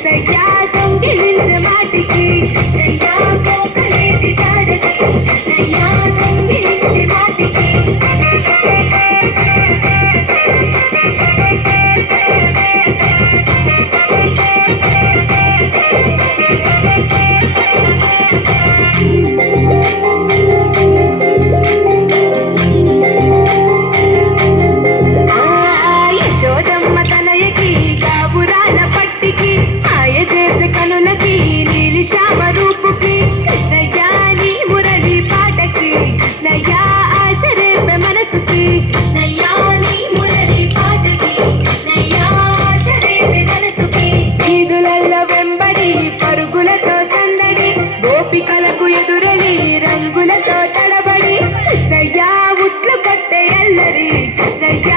కృష్ణయ్య దొంగిలించే మాటికి కృష్ణయ్య కోకలేటి జాడకి కృష్ణయ్య దొంగిలించే మాటికి శ్యామ రూపుకి కృష్ణయ్య నీ మురళి పాటకి కృష్ణయ్య ఆశరేపే మనసుకి కృష్ణయ్య నీ మురళి పాటకి కృష్ణయ్య ఆశరేపే మనసుకి ఈదులల్ల వెంబడి పరుగులతో సందడి గోపికలకు ఎదురలి రంగులతో తడబడి కృష్ణయ్య ఉట్లు కట్టే ఎల్లరి కృష్ణయ్య